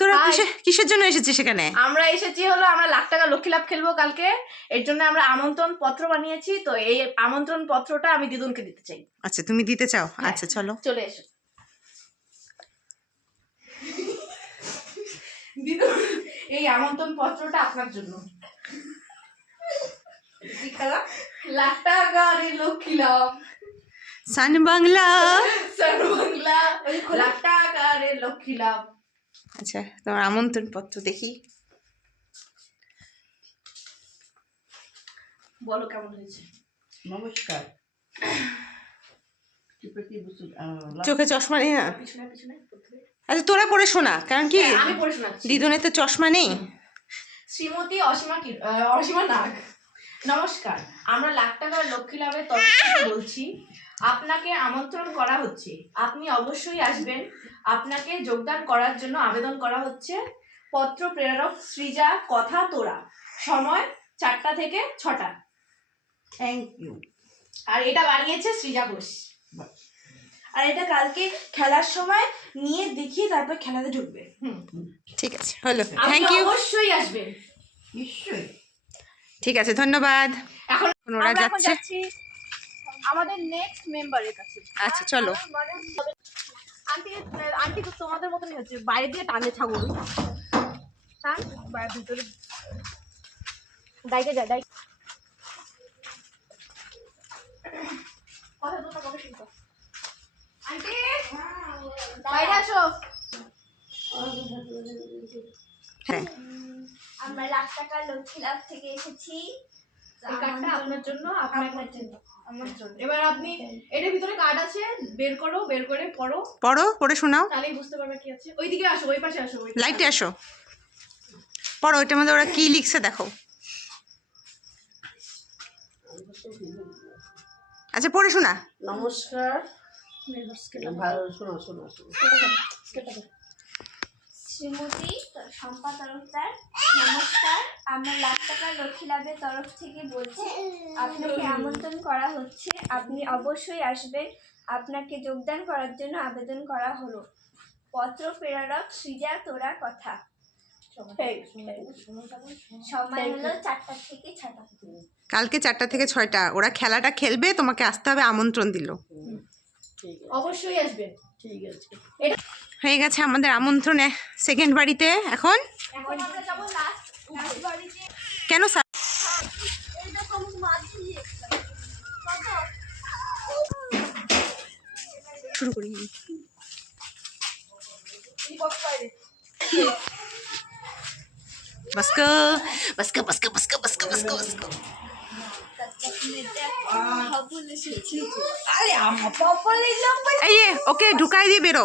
তোরা কিসের জন্য এসেছিস সেখানে? আমরা এসেছি হলো আমরা লাখ টাকা লক্ষ্মী লাভ খেলবো কালকে, এর জন্য আমরা আমন্ত্রণ পত্র বানিয়েছি। তো এই আমন্ত্রণ পত্রটা আমি দিদুনকে দিতে চাই। আচ্ছা তুমি দিতে চাও? আচ্ছা চলো চলে এসো দিদুন, এই আমন্ত্রণ পত্রটা আপনার জন্য। লাখ টাকা লক্ষ্মী লাভ, সান বাংলা লাখ টাকা লক্ষ্মী লাভ। আচ্ছা তোমার আমন্ত্রণ পত্র দেখি। বলো কেমন হয়েছে? নমস্কার। চোখে চশমা নেই না? পিছনে পিছনে আচ্ছা তোরা পড়ে শোনা, কারণ কি আমি পড়ে শোনাচ্ছি। দিদুনের তো চশমা নেই। শ্রীমতী অসীমা নাগ, নমস্কার। আমরা লাখ টাকার লক্ষ্মী লাভের তরফ থেকে বলছি, আপনাকে আমন্ত্রণ করা হচ্ছে, আপনি অবশ্যই আসবেন। আপনাকে যোগদান করার জন্য আবেদন করা হচ্ছে। পত্র প্রেরক সৃজা, কথা তোরা, সময় 4টা থেকে 6টা। Thank you. আর এটা বানিয়েছে সৃজা ঘোষ। আর এটা কালকে খেলার সময় নিয়ে দেখিয়ে তারপর খেলাতে ঢুকবে। ঠিক আছে হলো, আপনি থ্যাংক ইউ। অবশ্যই আসবেন। নিশ্চয়ই। ঠিক আছে ধন্যবাদ। এখন ওরা আমরা এখন যাচ্ছে যাচ্ছি আমাদের নেক্সট মেম্বারের কাছে। আচ্ছা চলো। আন্টি আন্টি তো তোমাদের মতনই হচ্ছে, বাইরে দিয়ে টানে ছাগল, টান বাইরে ভিতরে ডাইকে যায় ডাই। কথা তোমরা কবে শুনছো? আন্টি বাইরে আসো। হ্যাঁ আমরা লাখ টাকা লক্ষ্মী লাভ থেকে এসেছি। এই কার্ডটা আপনার জন্য, আপনার জন্য, আমার জন্য। এবার আপনি এটার ভিতরে কার্ড আছে, বের করো, বের করে পড়ো, পড়ে শোনাও, তাহলেই বুঝতে পারবে কি আছে। ওইদিকে আসো, ওই পাশে আসো, লাইটে আসো, পড়ো। ওইটার মধ্যে ওরা কি লিখছে দেখো। আচ্ছা পড়ে শোনা। নমস্কার। ভালো শোনো শোনো শোনো। শ্রীমতী শম্পা তরফদার, নমস্কার। আমরা লাখ টাকা লক্ষ্মী লাভের তরফ থেকে বলছি, আপনাকে আমন্ত্রণ করা হচ্ছে, আপনি অবশ্যই আসবেন। আপনাকে যোগদান করার জন্য আবেদন করা হলো। পত্র প্রেরক সৃজা তোরা, কথা। সময় হলো 4টা থেকে 6টা। কালকে 4টা থেকে 6টা ওরা খেলাটা খেলবে, তোমাকে আসতে হবে, আমন্ত্রণ দিল। অবশ্যই আসবেন। ঠিক আছে। হয়ে গেছে আমাদের আমন্ত্রণ সেকেন্ড বাড়িতে। এখন এখন আমরা যাব লাস্ট বাড়িতে। কেন স্যার এরকম মাঝি কত শুরু করি? বসকা বসকা বসকা বসকা বসকা বসকা বসকা। এই ওকে ঢুকাই দিয়ে বেরো।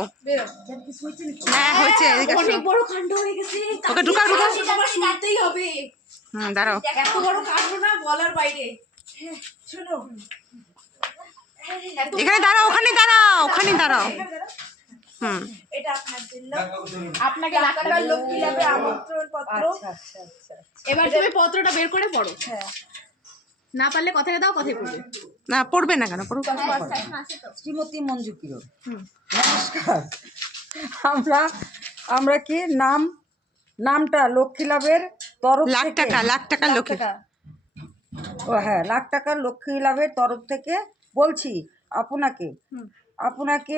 হ্যাঁ হয়েছে, অনেক বড় কাণ্ড হয়ে গেছে, ওকে ঢুকাও ঢুকাও। শোনাতেই হবে। দাঁড়াও, এত বড় কাণ্ড না বলার বাইরে। শোনো, এখানে দাঁড়াও, ওখানে দাঁড়াও, ওখানে দাঁড়াও। এটা আপনার জন্য, আপনাকে লাখ টাকার লক্ষ্মী লাভে আমন্ত্রণ পত্র। এবার তুমি পত্রটা বের করে পড়ো। হ্যাঁ, না পারলে কথায় দাও, কথাই পড়বে। না পড়বে না কেন, পড়ো। শ্রীমতী মঞ্জু কিরণ, নমস্কার। আমরা কি নামটা লক্ষ্মী লাভের তরফ লাখ থেকে, টাকা লক্ষ্মী। ও হ্যাঁ, লাখ টাকার লক্ষ্মী লাভের তরফ থেকে বলছি, আপনাকে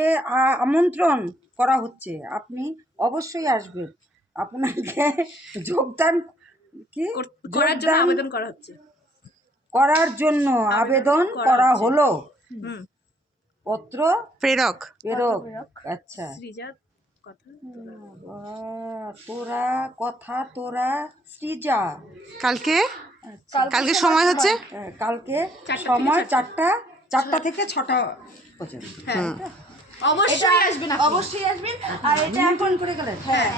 আমন্ত্রণ করা হচ্ছে, আপনি অবশ্যই আসবেন। আপনাকে যোগদান করার জন্য আবেদন করা হচ্ছে, করার জন্য আবেদন করা হলো। পত্র প্রেরক। আচ্ছা, সৃজা কথা তোরা, কথা তোরা, সৃজা। কালকে সময় হচ্ছে, কালকে সময় 4টা থেকে 6টা পর্যন্ত। অবশ্যই আসবেন, অবশ্যই আসবেন। আর এটা এখন করে গেলে হ্যাঁ,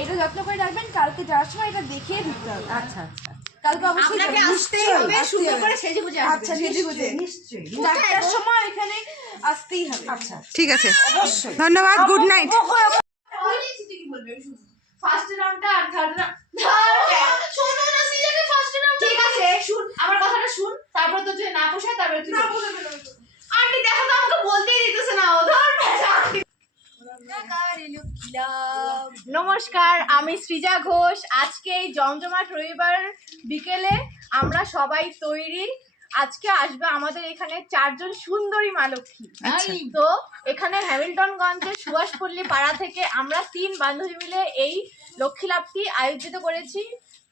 এটা যত্ন করে রাখবেন, কালকে যাওয়ার সময় এটা দেখিয়ে দিতে হবে। আচ্ছা আচ্ছা, কালকে অবশ্যই আপনাকে আসতেই হবে, সুন্দর করে সেজেগুজে আসবেন। আচ্ছা, সেজেগুজে নিশ্চয়ই। 4টার সময় এখানে আসতেই হবে। আচ্ছা ঠিক আছে, ধন্যবাদ, গুড নাইট। ফার্স্ট রাউন্ডটা আর থার্ড রাউন্ড, শোনো না সিজাকে, ফার্স্ট রাউন্ড ঠিক আছে, শুন আমার কথাটা শুন, তারপর তো যে না পোষায় তারপর তুই না পোষাবে। আন্টি দেখো তো, আমাকে বলতেই দিতেছে না, ও ধর আন্টি। টাকার লক্ষ্মী লাভ, নমস্কার, আমি সৃজা ঘোষ। আজকে এই জমজমাট রবিবার বিকেলে আমরা সবাই তৈরি। আজকে আসবে আমাদের এখানে 4 জন সুন্দরী মা লক্ষ্মী। তো এখানে হ্যামিল্টনগঞ্জের সুভাষপল্লী পাড়া থেকে আমরা 3 বান্ধবী মিলে এই লক্ষ্মী লাভটি আয়োজিত করেছি।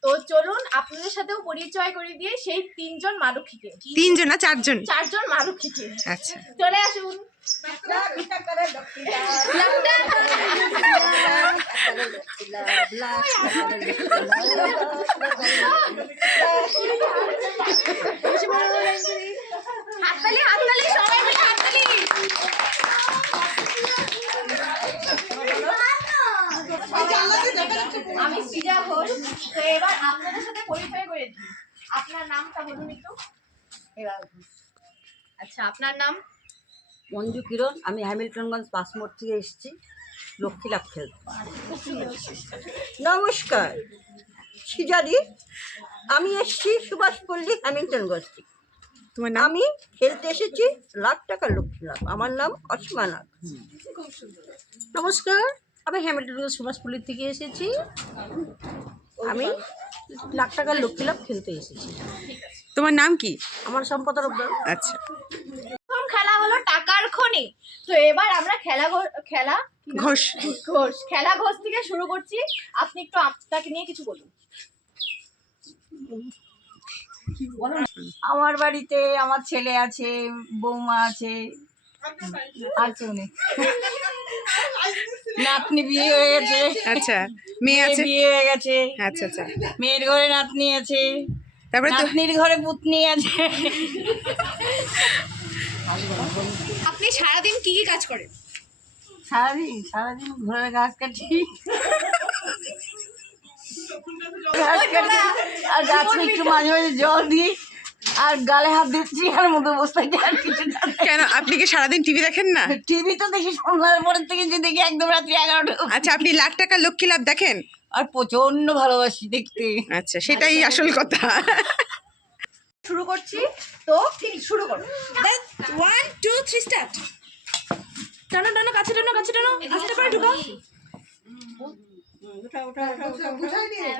তো চলুন আপনাদের সাথেও পরিচয় করে দিয়ে সেই 3 জন মা লক্ষ্মীকে। 3 জন না 4 জন? 4 জন মা লক্ষ্মীকে। আচ্ছা, চলে আসুন। হাততালি হাততালি সবাই মিলে হাততালি। আমি সৃজা ঘোষ। তো এবার আপনাদের সাথে পরিচয় করে দিই। আপনার নামটা বলুন একটু। আচ্ছা, আপনার নাম? মঞ্জু কিরণ। আমি হ্যামিল্টনগঞ্জ পাসমোড় থেকে এসেছি লক্ষ্মী লাভ খেলতে। নমস্কার সিজাদি, আমি এসেছি সুভাষপল্লী হ্যামিল্টনগঞ্জ থেকে। তোমার নাম? আমি খেলতে এসেছি লাখ টাকার লক্ষ্মী লাভ। আমার নাম অসীমা নাগ। নমস্কার, আমি হ্যামিল্টনগঞ্জ সুভাষপল্লী থেকে এসেছি। আমি লাখ টাকার লক্ষ্মী লাভ খেলতে এসেছি। তোমার নাম কি? আমার সম্পদ রব্বার। আচ্ছা, প্রথম খেলা হলো টাকার খনি। তো এবার আমরা ঘোষ খেলা ঘোষ থেকে শুরু করছি। আপনি একটু আপনাকে নিয়ে কিছু বলুন। আমার বাড়িতে আমার ছেলে আছে, বৌমা আছে, আর কেউ নেই। নাতনি বিয়ে হয়ে গেছে। আচ্ছা, মেয়ে আছে? বিয়ে হয়ে গেছে। আচ্ছা আচ্ছা, মেয়ের ঘরে নাতনি আছে, তারপরে তো নাতনির ঘরে পুতনি আছে। আপনি সারাদিন কি কি কাজ করেন? সারাদিন ঘোড়ার ঘাস কাটি, আর গাছে একটু মাঝে মাঝে জল দিই, আর গালে হাত দিচ্ছি, আর মুখে বসে থাকি, আর কিছু না। কেন, আপনি কি সারাদিন টিভি দেখেন না? টিভি তো দেখি সন্ধ্যার পরের থেকে, যে দেখি একদম রাত্রি 11টা। আচ্ছা, আপনি লাখ টাকার লক্ষ্মী লাভ দেখেন? আর প্রচন্ড ভালোবাসি দেখতে। আচ্ছা, সেটাই আসল কথা। শুরু করছি। তো শুরু করুন। 1 2 3 স্টার্ট। টানো টানো, কাছে টানো, কাছে টানো, আস্তে করে ঢুকাও।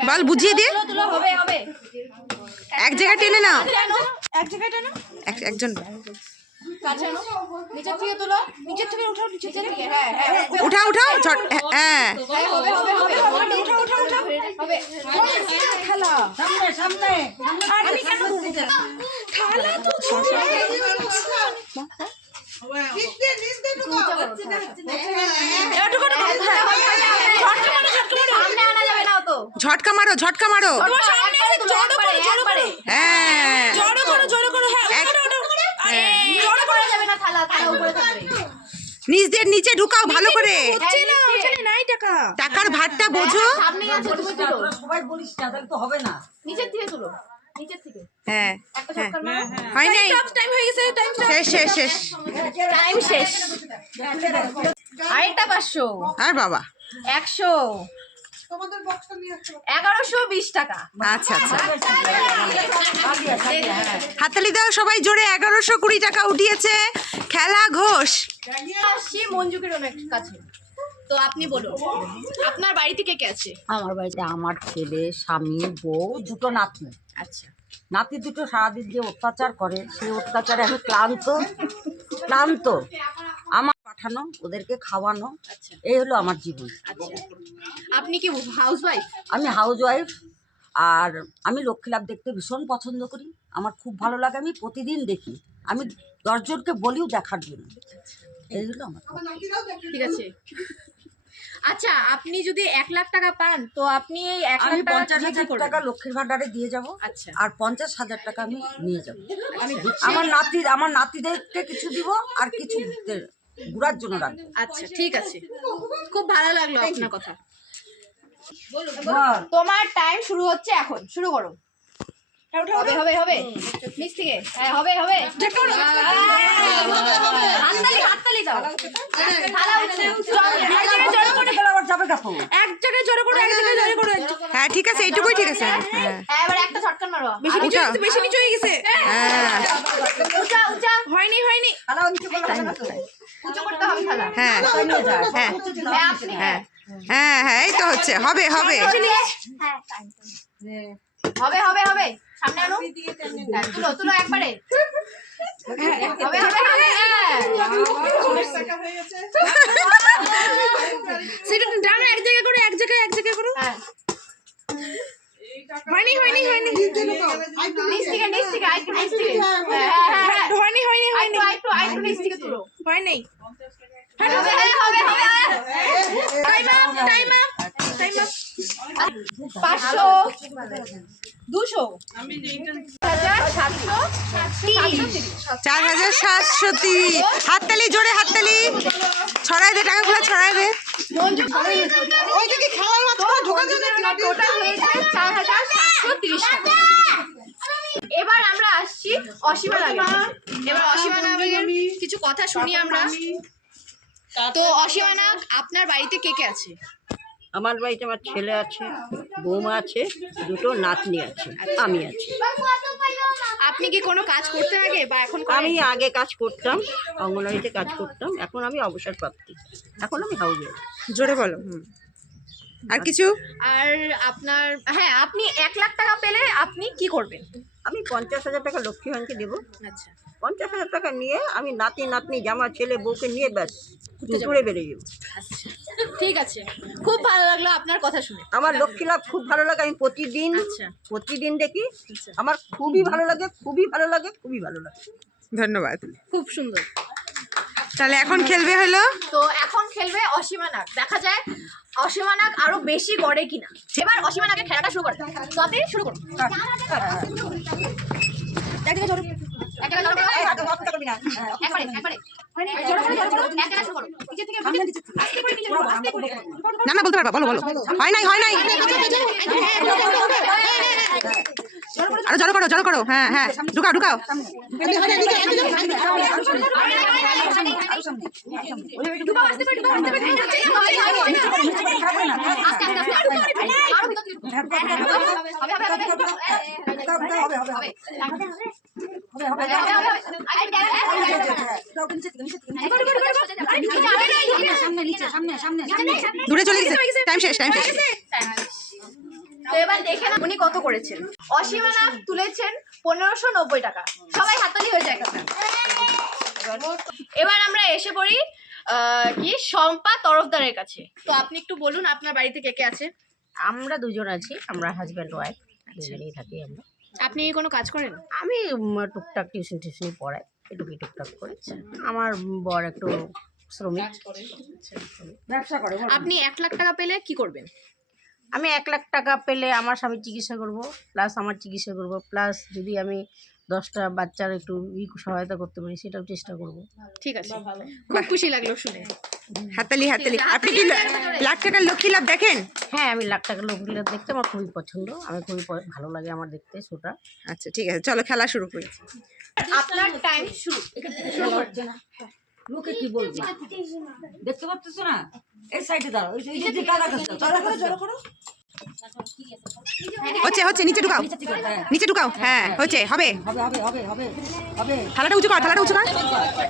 বল বুঝিয়ে দিয়ে। তুলো হবে হবে। এক জায়গায় টেনে নাও। টানো, এক জায়গায় টানো, একজন কাছে আনো। নিচের থেকে তুলো, নিচের থেকে উঠাও, নিচের থেকে। হ্যাঁ হ্যাঁ, উঠাও উঠাও, ঝট। হ্যাঁ, হবে হবে হবে হবে। উঠাও উঠাও উঠাও হবে। খেলা সামনে সামনে। আর আমি কেন করব? খেলা তো ছোট। ঝটকা মারো, ঝটকা মারো। হ্যাঁ, নিচ দিয়ে নিচে ঢুকাও ভালো করে। টাকার ভাতটা বোঝো। সবাই বলিস না, তাহলে তো হবে না। নিচের থেকে তুলো, নিচের থেকে। হ্যাঁ একটা হ্যাঁ, ঝটকা মারো। হয় নাই? টাইম হয়ে গেছে, টাইম শেষ শেষ শেষ। টাইম শেষ। আরেকটা 500, আর বাবা, 100, 1120 টাকা। আচ্ছা আচ্ছা, হাততালি দাও সবাই জোরে। 1120 টাকা উঠিয়েছে খেলা ঘোষ। আসছি মঞ্জু কিরণের কাছে। তো আপনি বলুন, আপনার বাড়ি থেকে কে আছে? আমার বাড়িতে আমার ছেলে, স্বামী, বউ, দুটো নাতনি। আচ্ছা, নাতি দুটো সারাদিন যে অত্যাচার করে, সেই অত্যাচারে আমি ক্লান্ত ক্লান্ত। আমার পাঠানো, ওদেরকে খাওয়ানো, আচ্ছা এই হলো আমার জীবন। আচ্ছা। আপনি কি হাউস ওয়াইফ? আমি হাউস ওয়াইফ। আর আমি লক্ষ্মী লাভ দেখতে ভীষণ পছন্দ করি। আমার খুব ভালো লাগে, আমি প্রতিদিন দেখি। আমি 10 জনকে বলিও দেখার জন্য। এই হলো আমার। ঠিক আছে। আচ্ছা, আপনি যদি 1 লাখ টাকা পান, তো আপনি এই 1 আমি লাখ টাকা 50,000 টাকা লক্ষ্মীর ভান্ডারে দিয়ে যাব, আচ্ছা আর 50,000 টাকা আমি নিয়ে যাব। আমি আমার নাতিদেরকে কিছু দিব, আর কিছু ঘুরার জন্য রাখবো। আচ্ছা, ঠিক আছে। খুব ভালো লাগলো আপনার কথা। বল। তোমার টাইম শুরু হচ্ছে এখন। শুরু করো। হবে হবে হবে। নিচ থেকে। হ্যাঁ, হবে হবে। হাততালি হাততালি দাও। থালা উঠছে। এক জায়গায় জড়ো করে। এক জায়গায় জড়ো করে। হ্যাঁ ঠিক আছে, এইটুকুই ঠিক আছে। হ্যাঁ এবার একটা ঝটকা মারো। উঠাও। বেশি নিচে হয়ে গেছে। হ্যাঁ উঁচা উঁচা। হয়নি হয়নি। উঁচু করতে হবে থালা। হ্যাঁ হ্যাঁ আপনি। হ্যাঁ, হ্যাঁ হ্যাঁ এই তো হচ্ছে, হবে হবে। হবে হবে হবে, সামনে আনো। হ্যাঁ, তুলো তুলো একবারে। হবে হবে হবে, হ্যাঁ। সেটা ডানা এক জায়গায় করো, এক জায়গায় করো। হ্যাঁ। হয়নি নিচ থেকে আরেকটু নিচ থেকে। হ্যাঁ হ্যাঁ হ্যাঁ, হয়নি আরেকটু নিচ থেকে তুলো। হয় নাই। হবে হবে হবে। Time up 500 200 730 4730। হাততালি, জোরে হাততালি। ছড়ায় দে টাকাগুলো, ছড়ায় দে। মঞ্জু ওইদিকে খেলার মাঠটা ঢোকার জন্য টোটাল হয়েছে 4730 টাকা। এবার আমরা আসছি অসীমা নাগে। এবার অসীমা নাগের কিছু কথা শুনি আমরা। তো অসীমা নাগ, আপনার বাড়িতে কে কে আছে? আমার বাড়িতে আমার ছেলে আছে, বৌমা আছে, দুটো নাতনি আছে, আমি আছি। আপনি কি কোনো কাজ করতেন আগে বা এখন করেন? আমি আগে কাজ করতাম, অঙ্গনওয়াড়িতে কাজ করতাম, এখন আমি অবসর প্রাপ্তি, এখন আমি হাউস ওয়াইফ। জোরে বলো। আর কিছু? আর আপনার, হ্যাঁ, আপনি 1 লাখ টাকা পেলে আপনি কি করবেন? আমি 50,000 টাকা লক্ষ্মী ভাঙকে দেবো। আচ্ছা, 50,000 টাকা নিয়ে আমি নাতনি জামা ছেলে বউকে নিয়ে ব্যাস ঘুরে বেরিয়ে যাবো। ঠিক আছে, খুব ভালো লাগলো আপনার কথা শুনে। আমার লক্ষ্মী লাভ খুব ভালো লাগে, আমি প্রতিদিন দেখি। আমার খুবই ভালো লাগে। ধন্যবাদ, খুব সুন্দর। তাহলে এখন খেলবে হলো। তো এখন খেলবে অসীমা নাগ। দেখা যায় অসীমা নাগ আরো বেশি করে কিনা। এবার অসীমা নাগের খেলাটা শুরু করে। তো আপনি শুরু করুন। একবারে একবারে শুরু করুন। নিচে থেকে আস্তে করে নিচে করুন, আস্তে করে। না বলতে পারবা, বলো। হয় নাই। আরো জড়ো করো। হ্যাঁ হ্যাঁ, ঢুকাও। ঢুকাও, আস্তে করে ঢুকাও, আস্তে করে। আস্তে আস্তে আরো ভিতর থেকে দূরে চলে গেছে, টাইম শেষ। তো এবার দেখে না উনি কত করেছেন। অসীমা নাগ তুলেছেন 1590 টাকা। সবাই হাততালি হয়ে যায় কথা। এবার আমরা এসে পড়ি কি শম্পা তরফদারের কাছে। তো আপনি একটু বলুন আপনার বাড়িতে কে কে আছে? আমরা দুজন আছি, আমরা হাজব্যান্ড ওয়াইফ দুজনেই থাকি আমরা। আপনি কোনো কাজ করেন? আমি টুকটাক টিউশন পড়াই, টুকটাক করে। আমার বর একটু শ্রমিক, ব্যবসা করে। আপনি 1 লাখ টাকা পেলে কি করবেন? আমি 1 লাখ টাকা পেলে আমার স্বামীর চিকিৎসা করব, প্লাস আমার চিকিৎসা করব, প্লাস যদি আমি 10টা বাচ্চার একটু সহায়তা করতে পারি সেটাও চেষ্টা করব। ঠিক আছে, খুব খুশি লাগলো শুনে। হাততালি। আপনি কি লাখ টাকার লক্ষ্মী লাভ দেখেন? হ্যাঁ, আমি লাখ টাকা লোক দেখতে আমার খুবই পছন্দ, আমি খুবই ভালো লাগে আমার দেখতে শোটা। আচ্ছা ঠিক আছে, চলো খেলা শুরু করি। আপনার টাইম শুরু। লোকে কি বলবে দেখতে পাচ্ছ না, এই সাইডে দাঁড়াও, জড়ো করো। হচ্ছে, নিচে ঢুকাও। হ্যাঁ হচ্ছে, হবে। থালাটা উঁচু কর।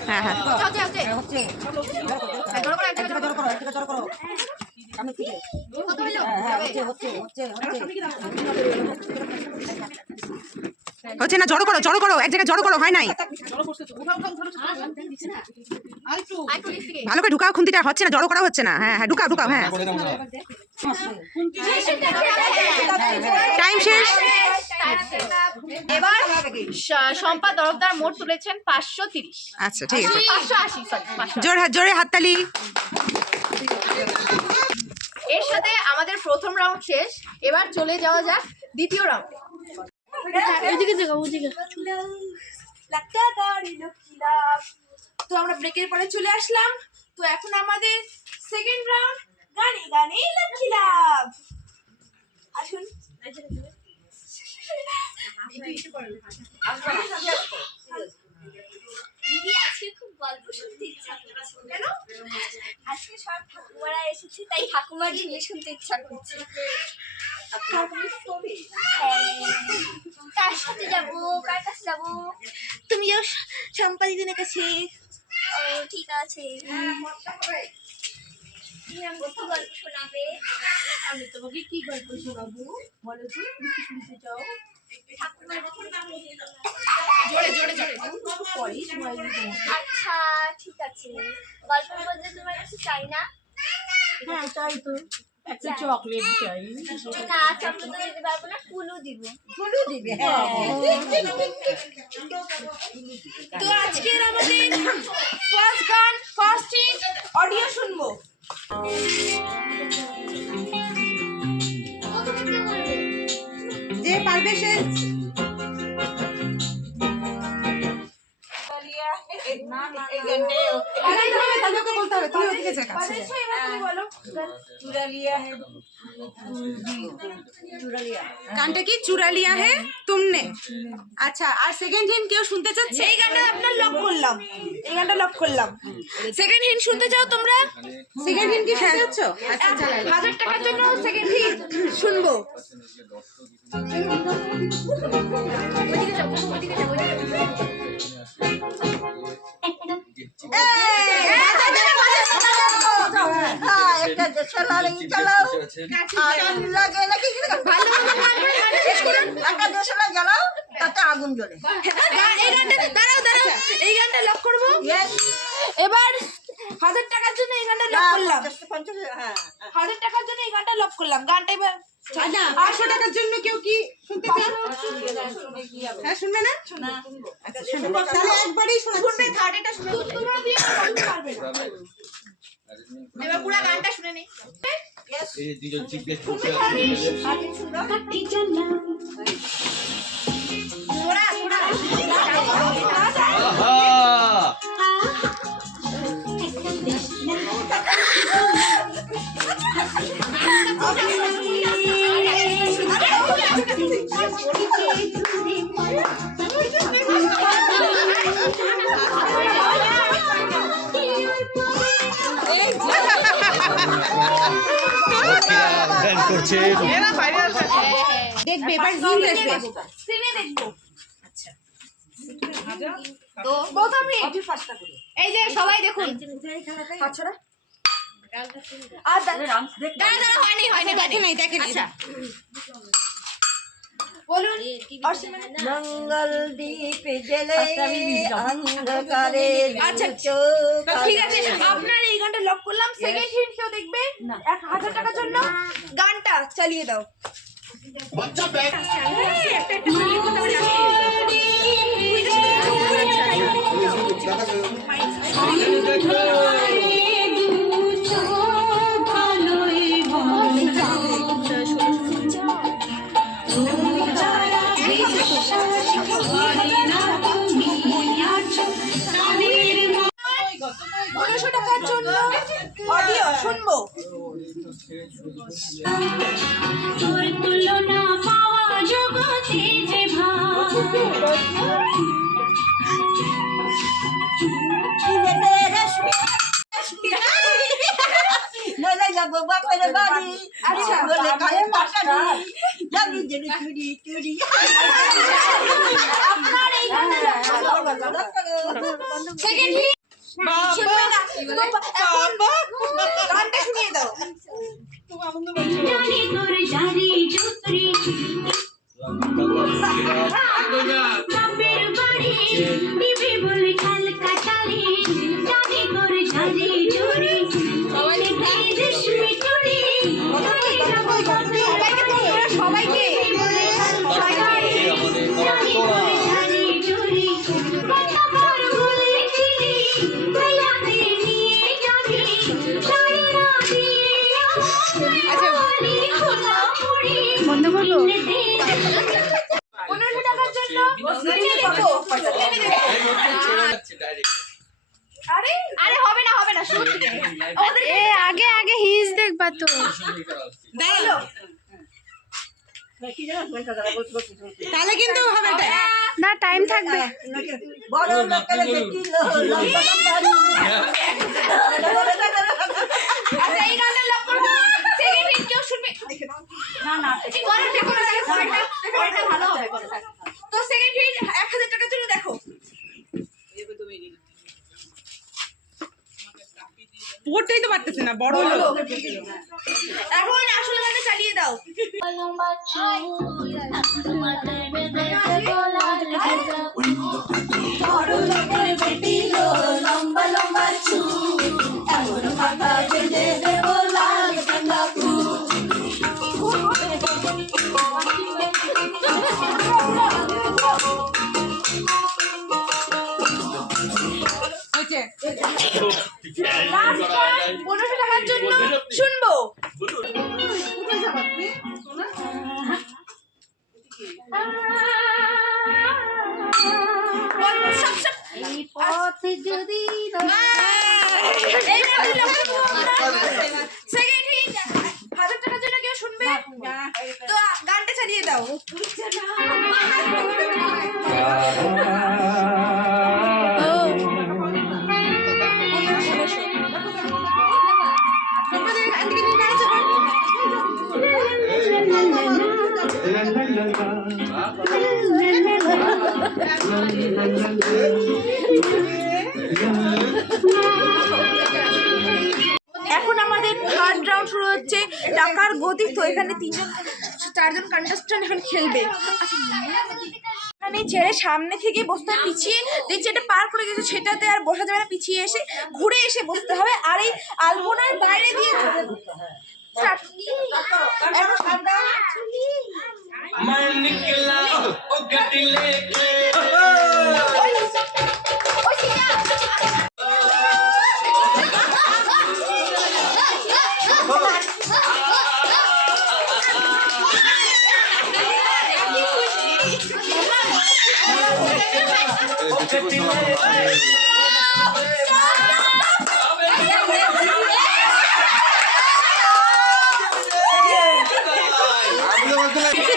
হ্যাঁ হচ্ছে হচ্ছে না, জড়ো করো, এক জায়গায় জড়ো করো। হয় নাই, ভালো করে ঢুকাও খুন্তিটা। হচ্ছে না, জড়ো করা হচ্ছে না। হ্যাঁ ঢুকাও। হ্যাঁ, টাইম শেষ। এবার শম্পা তরফদার মোট তুলেছেন 530। আচ্ছা ঠিক আছে, 580, সরি। জোরে হাততালি। এর সাথে আমাদের প্রথম রাউন্ড শেষ। এবার চলে যাওয়া যাক দ্বিতীয় রাউন্ডে। তো আমরা ব্রেকের পরে চলে আসলাম। তো এখন আমাদের সেকেন্ড রাউন্ড, গানে লক্ষ্মী লাভ। আসুন। দিদি, আজকে খুব গল্প শুনতে ইচ্ছা করছে। কেন? আজকে সব ঠাকুমারা এসেছে, তাই ঠাকুমার জিনিস শুনতে ইচ্ছা করছে। কার সাথে যাবো, কার কাছে যাবো? তুমি যাও শম্পা দিদির কাছে। ও ঠিক আছে। তুমি আমাকে কি গল্প শোনাবে? আমি তোমাকে কি গল্প শোনাবো বলো তো, তুমি কি শুনতে চাও? ঠাকুমার কথা বলবে। জোরে জোরে জোরে পরে সময় দিই তোমাকে। আচ্ছা ঠিক আছে, গল্পের মধ্যে তোমার কিছু চাই না? হ্যাঁ চাই তো, একটা চকলেট চাই। না চকলেট তো দিতে পারবো না, কুলু দিব। তো আজকের আমাদের ফার্স্ট গান ফার্স্ট হিট অডিও শুনবো। যে পারবে সে তাহলে ওকে বলতে হবে, তুমি ওদিকে চেক আছে। গানটা কি চুরা লিয়া হে তুমনে? আচ্ছা, আর সেকেন্ড হিন্ট কেউ শুনতে চাচ্ছে? এই গানটা আপনার লক করলাম, এই গানটা লক করলাম। সেকেন্ড হিন্ট শুনতে চাও তোমরা? সেকেন্ড হিন্ট কি শুনতে চাচ্ছ? আচ্ছা চালাই। 1000 টাকার জন্য সেকেন্ড হিন্ট শুনবো। ওইদিকে যাও, ওইদিকে যাও, ওইদিকে যাও। একটা দেশালার এই চালাও, আগুন লাগে নাকি? ভালো মতো গান করে গান শেষ করুন। একটা দেশালা জ্বালাও, তাতে আগুন জ্বলে। এই গানটা দাঁড়াও দাঁড়াও, এই গানটা লক করবো। Yes? এবার 1000 টাকার জন্য এই গানটা লক করলাম। 50, হ্যাঁ। 1000 টাকার জন্য এই গানটা লক করলাম। গানটা এবার 800 টাকার জন্য কেউ কি শুনতে চান? হ্যাঁ শুনবে না? আচ্ছা শুনবে, তাহলে একবারই শোনাচ্ছি। থার্ড এটা শুনে তোমরা দিয়ে পারবে না। এবার পুরো গানটা শুনে নেই। এই যে দুজন জিজ্ঞেস করছে ওরা ওরা আহা গান করছে দেখবে এবার হিন্ট আসবে। স্ক্রিনে দেখবো। আচ্ছা তো প্রথমে এই যে সবাই দেখুন। আর দাঁড়া দাঁড়া হয়নি হয়নি দেখে নাই, দেখে নাই। আচ্ছা বলুন। মঙ্গল দ্বীপ জেলে অন্ধকারে আচ্ছা তো ঠিক আছে, আপনার এই গানটা লক করলাম। সেকেন্ড হিন্ট কেউ দেখবে 1000 টাকার জন্য গানটা চালিয়ে দাও। একটা চালিয়ে কথা বলে টাকার জন্য অডিও শুনবো। তোর তুলনা পাওয়া জগতে যে নইলে যাবো বাপের বাড়ি। আচ্ছা। বলে গায়ে পাশাড়ি, যাবি জেনে চুরি চুরি। আপনার এই গানটা সেকেন্ড হিন্ট শুনবে না, গানটা শুনিয়ে দাও। জানি তোর জারি জুতরি বাপের বাড়ি দিবি বলে কাল কাটালি। জানি তোর জারি জুরি রেশমি চুরি সবাইকে জারি জুরি কতবার বলেছিলি বেলাতে নিয়ে যাবি সারা দিয়া। বন্ধ করবো? 1500 টাকার জন্য স্ক্রিনে দেখো। আরে আরে হবে না হবে না, শুনতে ওদের আগে আগে হিজ দেখবা তো। দাঁড়ালো। তাহলে কিন্তু হবে না। না টাইম থাকবে। বড় লোকের বেটি লম্বা বাড়ি। আচ্ছা এই গানটা লক করবো। সেকেন্ড হিন্ট কেউ শুনবে না না এই গানটা দেখো না, তাহলে পরেরটা ভালো হবে। তো সেকেন্ড হিন্ট 1000 টাকার জন্য দেখো। পড়তেই তো পারতেছে বলতেছে না, বড় লোক। এখন আসল গানটা চালিয়ে দাও। হয়েছে। 1500 টাকার জন্য শুনবো। এই পথে যদি সেকেন্ড হিট 1000 টাকার জন্য কেউ শুনবে? তো গানটা চালিয়ে দাও। এখন আমাদের থার্ড রাউন্ড শুরু হচ্ছে, টাকার গতি। তো এখানে 4জন কন্টেস্ট্যান্ট এখন খেলবে। এখানে ছেড়ে সামনে থেকে বসতে হবে, পিছিয়ে দেখছি এটা পার করে গেছে সেটাতে আর বসা যাবে না, পিছিয়ে এসে ঘুরে এসে বসতে হবে। আর এই আলপনার বাইরে দিয়ে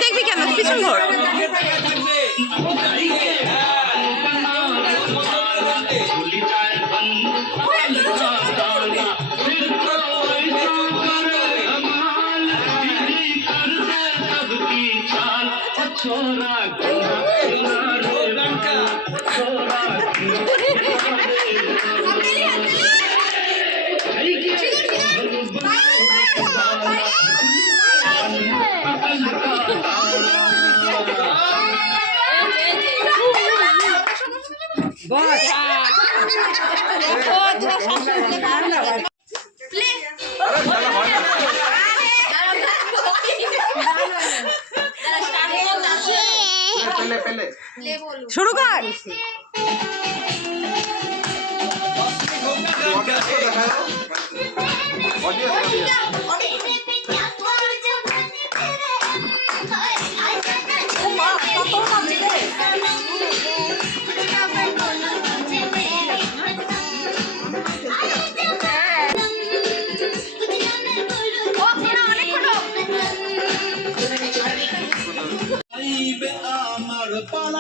দেখবি কেন, পিছন ঘোর। শুরু কর।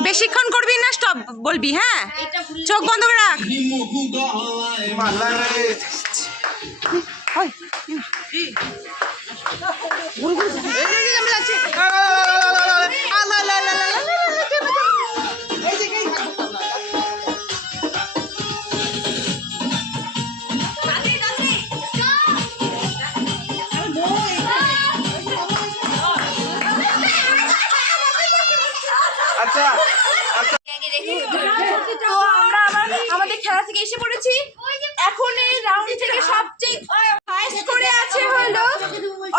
বেশিক্ষণ করবি না, স্টপ বলবি। হ্যাঁ, চোখ বন্ধ করে রাখ। তো আমরা আমাদের খেলা থেকে এসে পড়েছি। এখন এই রাউন্ড থেকে সবচেয়ে হাইস্ট করে আছে হলো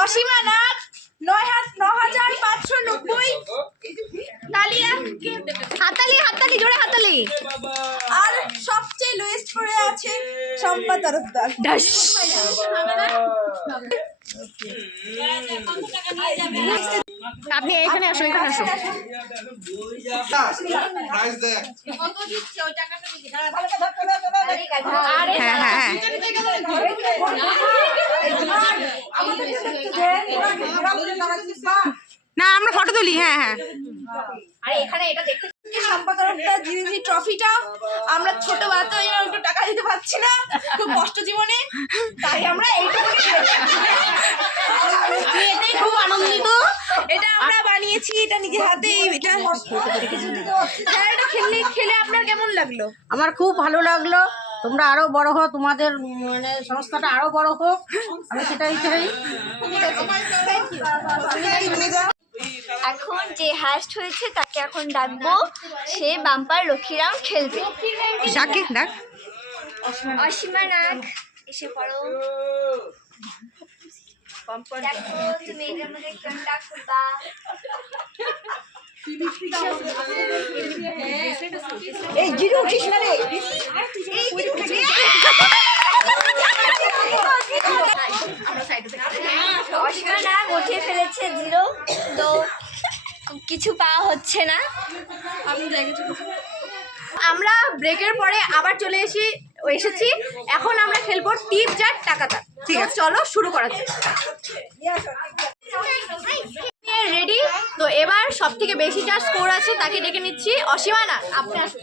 অসীমা নাগ 9590। তালিয়া হাততালি জোরে হাততালি। আর সবচেয়ে লোয়েস্ট করে আছে শম্পা তরফদার। আপনি এখানে আসুন, এখানে আসুন। হ্যাঁ হ্যাঁ হ্যাঁ, না আমরা ফটো তুলি। হ্যাঁ হ্যাঁ, আর এখানে এটা দেখতে শম্পা তরফদার জিতেছি ট্রফিটা। আমরা ছোট বাচ্চা একটু টাকা দিতে পারছি না, খুব কষ্ট জীবনে, তাই আমরা এইটুকু এটাই খুব আনন্দিত। এটা আমরা বানিয়েছি, এটা নিজে হাতে। এটা খেলে আপনার কেমন লাগলো? আমার খুব ভালো লাগলো। তোমরা আরো বড় হও, তোমাদের মানে সংস্থাটা আরো বড় হোক, আমি সেটাই চাই। এখন যে হাস্ট হয়েছে তাকে এখন ডাকবো, সে বাম্পার লক্ষ্মী রাউন্ড খেলবে। ডাকে ডাক। অসীমা নাগ এসে পড়ো। দেখো তুমি এটার মধ্যে কোনটা খুলবা। এই জিরো উঠিস না রে। অসীমা নাগ উঠিয়ে ফেলেছে 0, তো কিছু পাওয়া হচ্ছে না। আমরা ব্রেকের পরে আবার চলে এসেছি। এখন আমরা খেলবো টিপ জার টাকাটা। ঠিক আছে, চলো শুরু করা যাক। রেডি? তো এবার সব থেকে বেশি যার স্কোর আছে তাকে ডেকে নিচ্ছি। অসীমা নাগ, আপনি আসুন।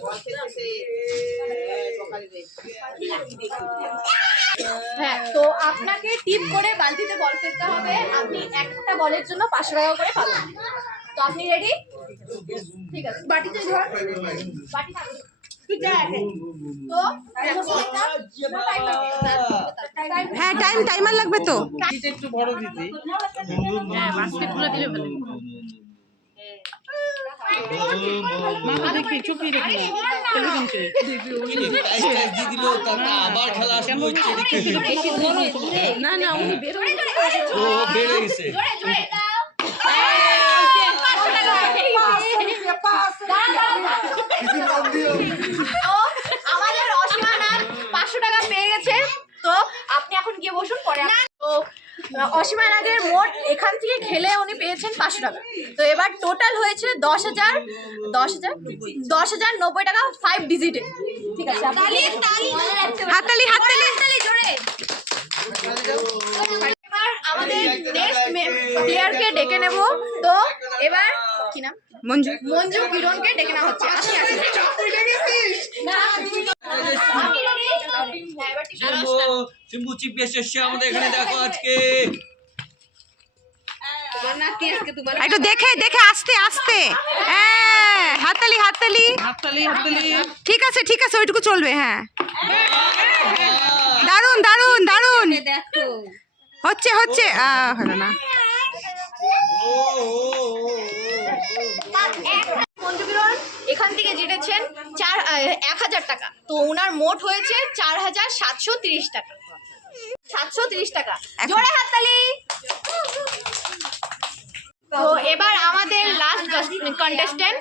হ্যাঁ, তো আপনাকে টিপ করে বালতিতে বল ফেলতে হবে। আপনি একটা বলের জন্য 500 টাকা করে পাবেন। তো আপনি রেডি? ঠিক আছে, বাটিতে ধর, বাটি থাকবে। তো হ্যাঁ, টাইমার লাগবে তো। একটু বড় দিদি। হ্যাঁ, বাস্কেটগুলো দিলে ভালো। দেখি চুপি দেখি দিয়ে দিল, তারপর আবার খেলা শুরু হচ্ছে। না না, উনি বের হয়ে ও বেড়ে গেছে। তো আমাদের অসীমা নাগ 500 টাকা পেয়ে গেছে। তো আপনি এখন গিয়ে বসুন, পরে তো অসীমা নাগের মোট এখান থেকে খেলে উনি পেয়েছেন 500 টাকা। তো এবার টোটাল হয়েছে 10,090 টাকা 5 ডিজিটে। ঠিক আছে, হাততালি হাততালি। এবার আমাদের নেক্সট প্লেয়ারকে ডেকে নেব। তো এবার কি নাম? মঞ্জু। মঞ্জু কিরণকে ডেকে নেওয়া হচ্ছে। আপনি আসুন। সিম্বু চিফ গেস্ট এসছে আমাদের এখানে, দেখো আজকে। একটু দেখে দেখে আস্তে আস্তে। হ্যাঁ, হাততালি হাততালি। ঠিক আছে ঠিক আছে, ওইটুকু চলবে। হ্যাঁ, দারুন দারুন দারুন। হচ্ছে হচ্ছে, হলো না। মঞ্জু কিরণ এখান থেকে জিতেছেন 1000 টাকা। তো ওনার মোট হয়েছে 4730 টাকা। 730 টাকা। জোরে হাততালি। তো এবার আমাদের লাস্ট কন্টেস্ট্যান্ট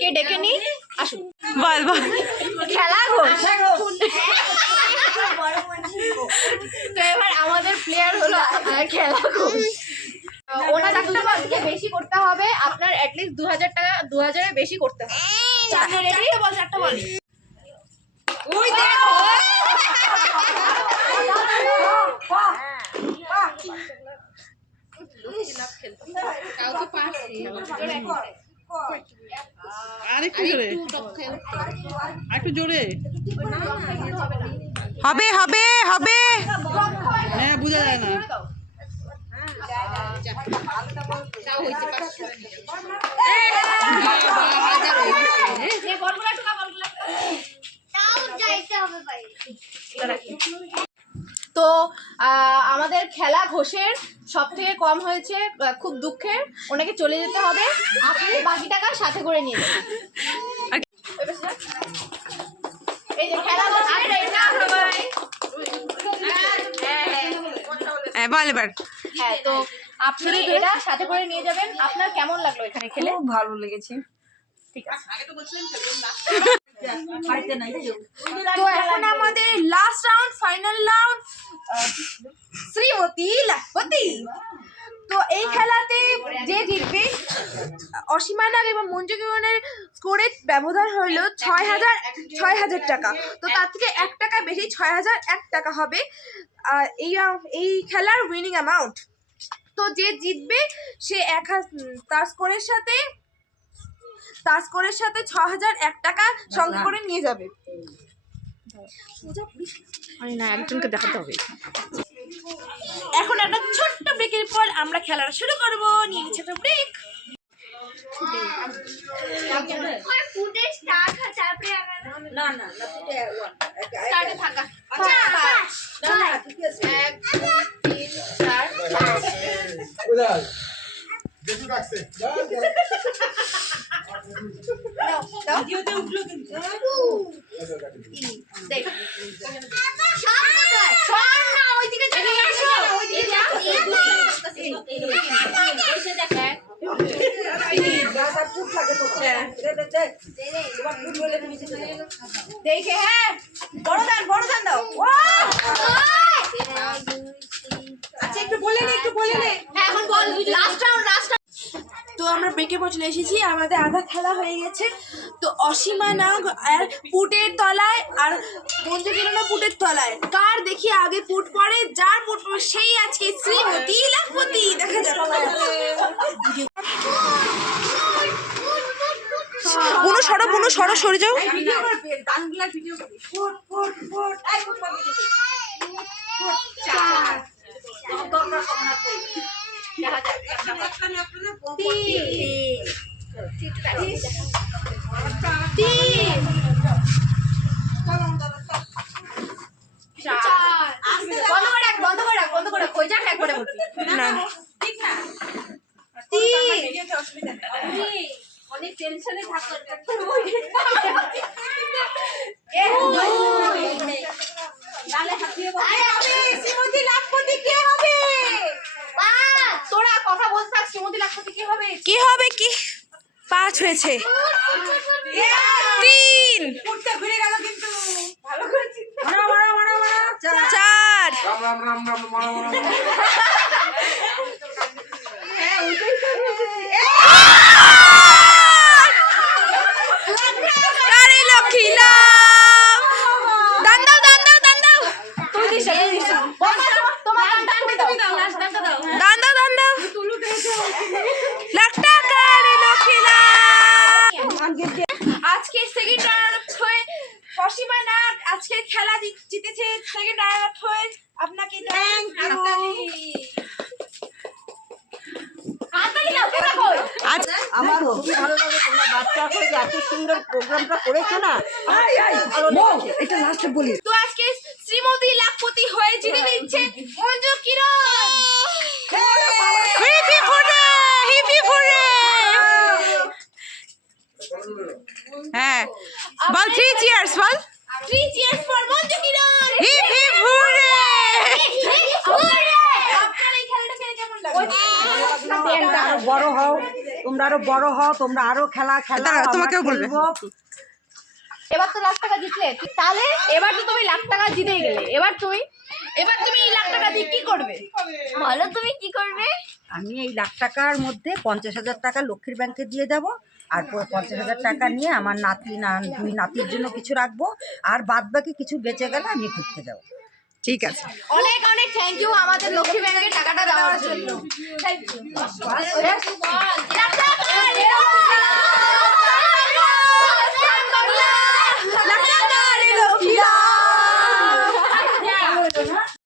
কে ডেকে নিই, আসুন। বল বল। খেলা ঘোষ। তো এবার আমাদের প্লেয়ার হলো খেলা ঘোষ। ওনার টাকা থেকে বেশি করতে হবে, আপনার অ্যাটলিস্ট 2000 টাকা, 2000 এর বেশি করতে হবে। আপনি রেডি? চারটা বল। ওই দেখো, একটু জোরে। হবে হবে হবে। হ্যাঁ, বোঝা যায় না। তো আমাদের খেলা ঘোষের সব থেকে কম হয়েছে, খুব দুঃখের, ওনাকে চলে যেতে হবে। আপনি বাকি টাকা সাথে করে নিয়ে যাবেন। এই যে খেলা ঘোষের এটা সবাই। বল এবার। হ্যাঁ, তো আপনি এটা সাথে করে নিয়ে যাবেন। আপনার কেমন লাগলো এখানে খেলে? খুব ভালো লেগেছে। ঠিক আছে। তো এখন আমাদের last round, final round, Shrimati lakhpati. তো এই খেলাতে যে জিতবে, অসীমা নাগ এবং মঞ্জু কিরণের স্কোরের ব্যবধান হলো 6000 টাকা। তো তার থেকে 1 টাকা বেশি 6001 টাকা হবে এই খেলার উইনিং অ্যামাউন্ট। তো যে জিতবে সে তার স্কোরের সাথে 6001 টাকা সঙ্গে করে নিয়ে যাবে। না, একজনকে দেখাতে হবে। এখন একটা ছোট্ট ব্রেকের পর আমরা খেলাটা শুরু করব। নিয়ে নিচ্ছে একটা ব্রেক। ফুটে স্টার্ট হয়, তারপরে না না না, স্টার্টে থাকা। আচ্ছা, 1 2 3 4 5। দেখ। শোন না, ওইদিকে চলে আসো। ওইদিকে যা। এসে দেখ। দেখে হ্যাঁ, বড় দান দাও। আচ্ছা একটু বলে নে। হ্যাঁ এখন বল, লাস্ট রাউন্ড। তো আমরা ব্রেকে চলে এসেছি, আমাদের আধা খেলা হয়ে গেছে। তো অসীমা নাগ আর পুটের তলায়, আর মঞ্জু কিরণা পুটের তলায়। কার দেখি আগে পুট পড়ে, যার পুট পড়ে সেই আজকে শ্রীমতী লাখপতি। দেখা যাক। বুনু সরো সরে যাও। বন্ধ করে কই যাক একবারে বলবি না অনেক টেনশনে থাকার শ্রীমতী লাখপতি কে হবে? তোরা কথা বলতে থাক। শ্রীমতী লাখপতি কে হবে? কি হবে? কি 5 হয়েছে, 3 ঘুরে গেল কিন্তু ভালো করে চিন্তা 4 আজকে সেকেন্ড রাউন্ড হয়ে অসীমা নাগ আজকের খেলা জিতেছে। সেকেন্ড রাউন্ড হয়ে আপনাকে থ্যাংক ইউ। আমার খুবই ভালো লাগে, তোমরা বাচ্চা হয়ে যে এত সুন্দর প্রোগ্রামটা করেছো না। এটা লাস্টে বলি। তো আজকে শ্রীমতী লাখপতি হয়ে জিতে দিচ্ছে মঞ্জু কিরণ। হ্যাঁ বল 3 চিয়ার্স বল। 3 cheers for Manju Kiran. Hip hip hurray. আপনার এই খেলাটা খেলে কেমন লাগলো? তোমরা আরো বড় হও, তোমরা আরো খেলা দাঁড়াও, তোমাকেও বলবে। এবার তো লাখ টাকা জিতলে, তাহলে এবার তো তুমি লাখ টাকা জিতেই গেলে। এবার তুমি এই লাখ টাকা দিয়ে কি করবে? বলো তুমি কি করবে? আমি এই লাখ টাকার মধ্যে 50,000 টাকা লক্ষ্মীর ব্যাংকে দিয়ে যাব, আর 50,000 টাকা নিয়ে আমার দুই নাতির জন্য কিছু রাখবো, আর বাদ বাকি কিছু বেঁচে গেলে আমি ঘুরতে যাবো। ঠিক আছে, অনেক থ্যাংক ইউ আমাদের লক্ষ্মী ব্যাংকের টাকাটা দেওয়ার জন্য। Thank you.